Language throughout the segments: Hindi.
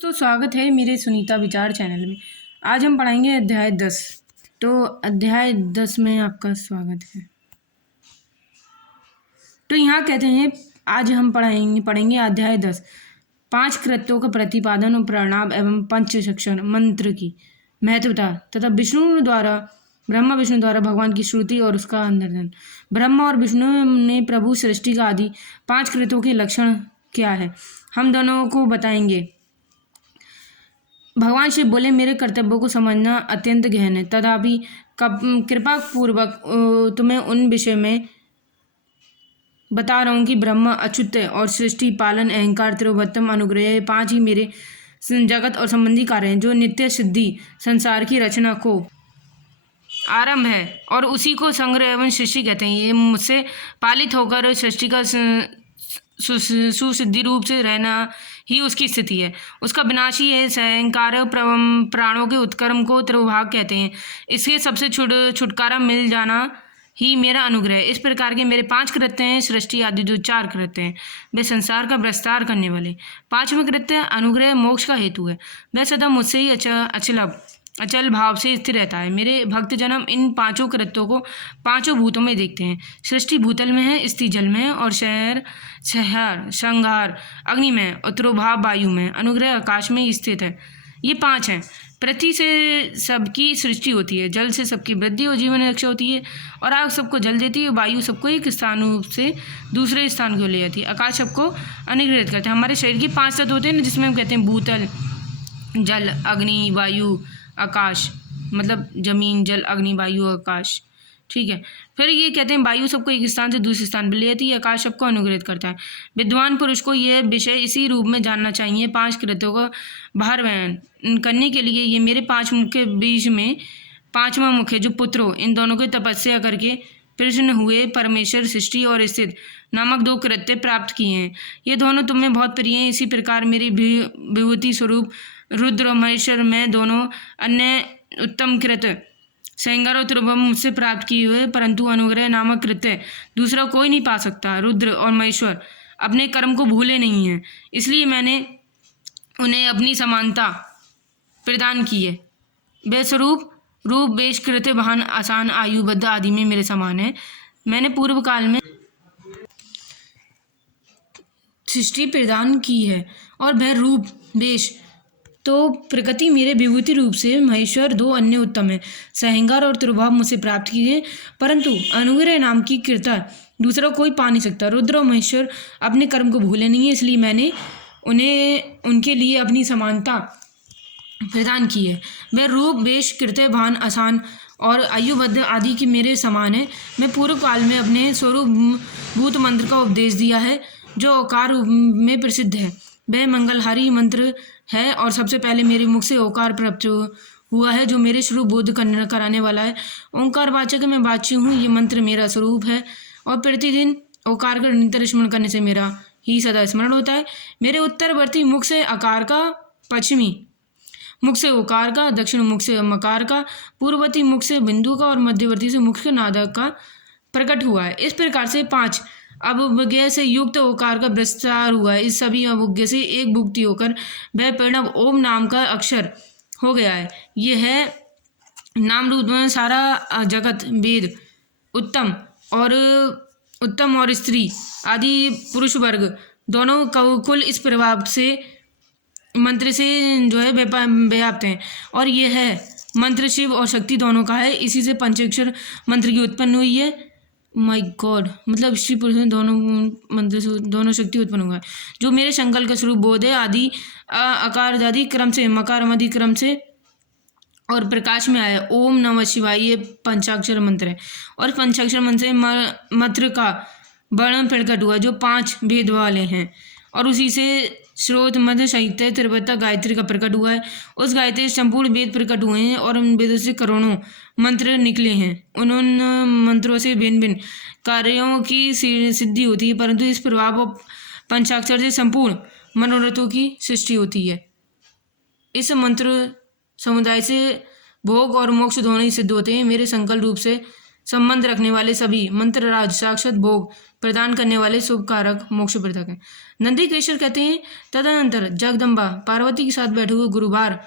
दोस्तों स्वागत है मेरे सुनीता विचार चैनल में। आज हम पढ़ाएंगे अध्याय 10। तो अध्याय 10 में आपका स्वागत है। तो यहाँ कहते हैं आज हम पढ़ेंगे अध्याय 10 5 कृत्यों का प्रतिपादन और प्रणाम एवं पंचशिक्षण मंत्र की महत्वता तथा ब्रह्मा विष्णु द्वारा भगवान की श्रुति और उसका अंतर्धान। ब्रह्मा और विष्णु ने प्रभु सृष्टि का आदि 5 कृत्यों के लक्षण क्या है हम दोनों को बताएंगे। भगवान शिव बोले, मेरे कर्तव्यों को समझना अत्यंत गहन है, तथापि कृपा पूर्वक तुम्हें उन विषय में बता रहा हूँ कि ब्रह्म अच्युत और सृष्टि पालन अहंकार त्रिवत्तम अनुग्रह ये 5 ही मेरे जगत और संबंधी कार्य हैं जो नित्य सिद्धि संसार की रचना को आरंभ है और उसी को संग्रह एवं सृष्टि कहते हैं। ये मुझसे पालित होकर सृष्टि का सुसिद्धि रूप से रहना ही उसकी स्थिति है। उसका विनाश ही है सहंकार प्राणों के उत्कर्म को त्रिभाग कहते हैं। इसके सबसे छुटकारा मिल जाना ही मेरा अनुग्रह है। इस प्रकार के मेरे 5 कृत्य हैं सृष्टि आदि जो 4 कृत्य हैं वे संसार का विस्तार करने वाले। 5वें कृत्य अनुग्रह मोक्ष का हेतु है। वह सदा मुझसे ही अचल भाव से स्थिर रहता है। मेरे भक्त जन्म इन 5 कृत्यों को 5 भूतों में देखते हैं। सृष्टि भूतल में है, स्थिति जल में है और संहार अग्नि में, उत्तरोभाव वायु में, अनुग्रह आकाश में स्थित है। ये 5 हैं। पृथ्वी से सबकी सृष्टि होती है, जल से सबकी वृद्धि और जीवन रक्षा होती है और आग सबको जल देती है, वायु सबको एक स्थान से दूसरे स्थान को ले जाती है, आकाश सबको अनुग्रहित करता है। हमारे शरीर के 5 तत्व होते हैं ना, जिसमें हम कहते हैं भूतल, जल, अग्नि, वायु, आकाश, मतलब जमीन, जल, अग्नि, वायु, आकाश। ठीक है। फिर ये कहते हैं वायु सबको एक स्थान से दूसरे स्थान पर ले जाती है, आकाश सबको अनुग्रहित करता है। विद्वान पुरुष को यह विषय इसी रूप में जानना चाहिए। 5 कृत्यों का भार वहन करने के लिए ये मेरे 5 मुख्य बीज में 5वां मुख्य जो पुत्र हो, इन दोनों की तपस्या करके प्रसन्न हुए परमेश्वर सृष्टि और स्थित नामक 2 कृत्य प्राप्त किए हैं। ये दोनों तुम्हें बहुत प्रिय हैं। इसी प्रकार मेरी विभूति स्वरूप रुद्र और महेश्वर में दोनों अन्य उत्तम कृत्य सहंगार और त्रिभुवन मुझसे प्राप्त किए हुए, परंतु अनुग्रह नामक कृत्य दूसरा कोई नहीं पा सकता। रुद्र और महेश्वर अपने कर्म को भूले नहीं हैं, इसलिए मैंने उन्हें अपनी समानता प्रदान की है। वे स्वरूप रूप वेश कृत्य वाहन आसान आयु बद्ध आदि में मेरे समान है। मैंने पूर्व काल में सृष्टि प्रदान की है और वह रूप वेश तो प्रकृति मेरे विभूति रूप से महेश्वर 2 अन्य उत्तम है। सहंगार और त्रिभाव मुझसे प्राप्त किए, परंतु अनुग्रह नाम की कृत्य दूसरा कोई पा नहीं सकता। रुद्र और महेश्वर अपने कर्म को भूले नहीं है, इसलिए मैंने उन्हें उनके लिए अपनी समानता प्रदान की है। वे रूप वेश कृत्य भान आसान और आयुबद्ध आदि की मेरे समान है। मैं पूर्व काल में अपने स्वरूप भूत मंत्र का उपदेश दिया है जो ओकार में प्रसिद्ध है। वह मंगलहारी मंत्र है और सबसे पहले मेरे मुख से ओकार प्राप्त हुआ है जो मेरे स्वरूप बोध कराने वाला है। ओंकार वाचक मैं वाची हूँ। ये मंत्र मेरा स्वरूप है और प्रतिदिन ओकार का निरंतर स्मरण करने से मेरा ही सदा स्मरण होता है। मेरे उत्तरवर्ती मुख से आकार का, पश्चिमी मुख से ओकार का, दक्षिण मुख से मकार का, पूर्ववर्ती मुख से बिंदु का और मध्यवर्ती से मुख के नादक का प्रकट हुआ है। इस प्रकार से 5 अवज्ञा से युक्त ओकार का विस्तार हुआ है। इस सभी अवज्ञा से एक भुक्ति होकर वह प्रणव ओम नाम का अक्षर हो गया है। यह है नाम रूप में सारा जगत वेद उत्तम और स्त्री आदि पुरुष वर्ग दोनों कुल इस प्रभाव से मंत्र से जो है व्याप्त हैं और यह है मंत्र शिव और शक्ति दोनों का है। इसी से पंचाक्षर मंत्र की उत्पन्न हुई है। माय गॉड, मतलब श्री पुरुष में दोनों मंत्र से दोनों शक्ति उत्पन्न हुआ है जो मेरे संकल्प का स्वरूप बोध है। आदि आकार आदि क्रम से, मकार आदि क्रम से और प्रकाश में आया। ओम नमः शिवाय ये पंचाक्षर मंत्र है और पंचाक्षर मंत्र से मंत्र का वर्णन प्रकट हुआ जो 5 भेद वाले हैं और उसी से स्रोत मध्य साहित्य त्रिवत्ता गायत्री का प्रकट हुआ है। उस गायत्री संपूर्ण वेद प्रकट हुए हैं और उन वेदों से करोड़ों मंत्र निकले हैं। उन मंत्रों से भिन्न भिन्न कार्यों की सिद्धि होती है, परंतु इस प्रभाव पंचाक्षर से संपूर्ण मनोरथों की सृष्टि होती है। इस मंत्र समुदाय से भोग और मोक्ष दोनों ही सिद्ध होते हैं। मेरे संकल्प रूप से संबंध रखने वाले सभी मंत्रराज साक्षात भोग प्रदान करने वाले शुभ कारक मोक्षप्रदक हैं। नंदीकेश्वर कहते हैं, तदनंतर जगदम्बा पार्वती के साथ बैठे हुए गुरुवार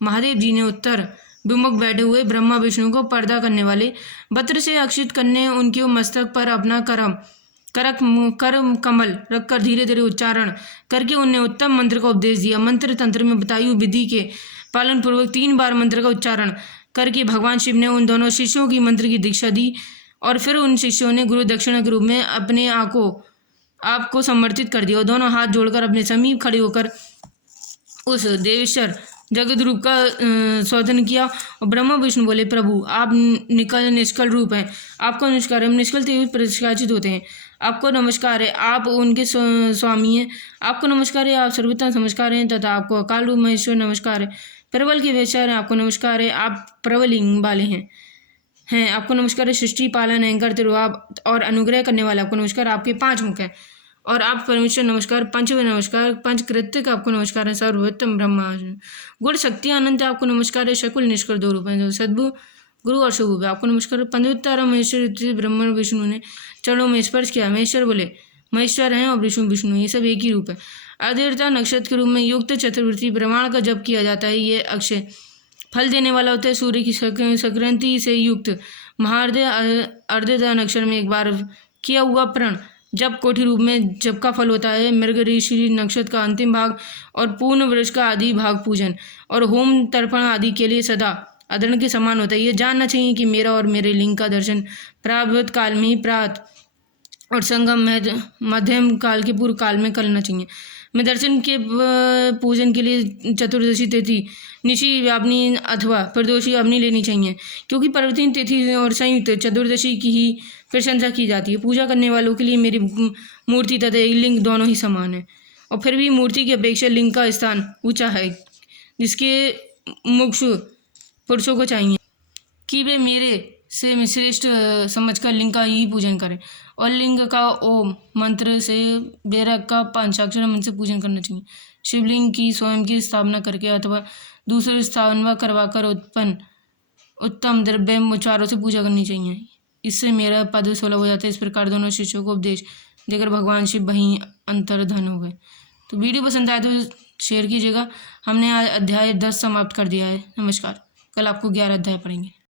महादेव जी ने उत्तर विमुख बैठे हुए ब्रह्मा विष्णु को पर्दा करने वाले वस्त्र से अक्षित करने उनके मस्तक पर अपना करम कमल रखकर धीरे धीरे उच्चारण करके उन्हें उत्तम मंत्र का उपदेश दिया। मंत्र तंत्र में बताई हुई विधि के पालन पूर्वक 3 बार मंत्र का उच्चारण करके भगवान शिव ने उन दोनों शिष्यों की मंत्र की दीक्षा दी और फिर उन शिष्यों ने गुरु दक्षिणा के रूप में अपने आपको समर्पित कर दिया और दोनों हाथ जोड़कर अपने समीप खड़े होकर उस देवेश्वर जगत रूप का शोधन किया। और ब्रह्मा विष्णु बोले, प्रभु आप निष्कल रूप हैं, आपको नमस्कार है, हम निष्कल तेज प्रकाशित होते हैं, आपको नमस्कार है, आप उनके स्वामी हैं, आपको नमस्कार है, आप सर्वोत्तम नमस्कार हैं, तथा आपको अकाल रूप महेश्वर नमस्कार है, प्रबल के वैश्वर हैं, आपको नमस्कार है, आप प्रबलिंग वाले हैं, आपको नमस्कार है, सृष्टि पालन अहंकार तिरुभाव और अनुग्रह करने वाले आपको नमस्कार, आपके 5 मुख हैं और आप परमेश्वर नमस्कार, पंचवे नमस्कार, पंचकृत्य का आपको नमस्कार है, सर्वोत्तम ब्रह्मा गुण शक्ति अनंत आपको नमस्कार है, शकुल निष्कल 2 रूप हैं, सद्भु गुरु और शुभ आपको नमस्कार। पंचोत्तर महेश्वर ब्रह्मा विष्णु ने चरणों में स्पर्श किया। महेश्वर बोले, महेश्वर हैं और विष्णु ये सब एक ही रूप है। आदिर्ता नक्षत्र के रूप में युक्त चतुर्वृत्ति प्रमाण का जप किया जाता है। ये अक्षय फल देने वाला होता है। सूर्य की संक्रांति से युक्त महार्दय अर्धता नक्षत्र में एक बार किया हुआ प्रण जब कोटि रूप में जप का फल होता है। मृगशीर्ष नक्षत्र का अंतिम भाग और पूर्ण वृक्ष का आदि भाग पूजन और होम तर्पण आदि के लिए सदा आदरण के समान होता है। ये जानना चाहिए कि मेरा और मेरे लिंग का दर्शन प्रारब्ध काल में ही प्रातः और संगम मध्यम काल के पूर्व काल में करना चाहिए। मैं दर्शन के पूजन के लिए चतुर्दशी तिथि निशी व्यापनी अथवा प्रदोषी व्यापनी लेनी चाहिए, क्योंकि परिवर्तन तिथि और संयुक्त चतुर्दशी की ही प्रशंसा की जाती है। पूजा करने वालों के लिए मेरी मूर्ति तथा लिंग दोनों ही समान है, और फिर भी मूर्ति की अपेक्षा लिंग का स्थान ऊंचा है, जिसके मुमुक्षु पुरुषों को चाहिए कि वे मेरे से श्रेष्ठ समझकर लिंग का ही पूजन करें, और लिंग का ओम मंत्र से बेरक का पंचाक्षर मंत्र से पूजन करना चाहिए। शिवलिंग की स्वयं की स्थापना करके अथवा दूसरे स्थापना करवाकर उत्तम द्रव्य उच्चारों से पूजा करनी चाहिए। इससे मेरा पद सुलभ हो जाता है। इस प्रकार दोनों शिष्यों को उपदेश देकर भगवान शिव वहीं अंतर्धन हो गए। तो वीडियो पसंद आए तो शेयर कीजिएगा। हमने आज अध्याय 10 समाप्त कर दिया है। नमस्कार। कल आपको 11 अध्याय पढ़ेंगे।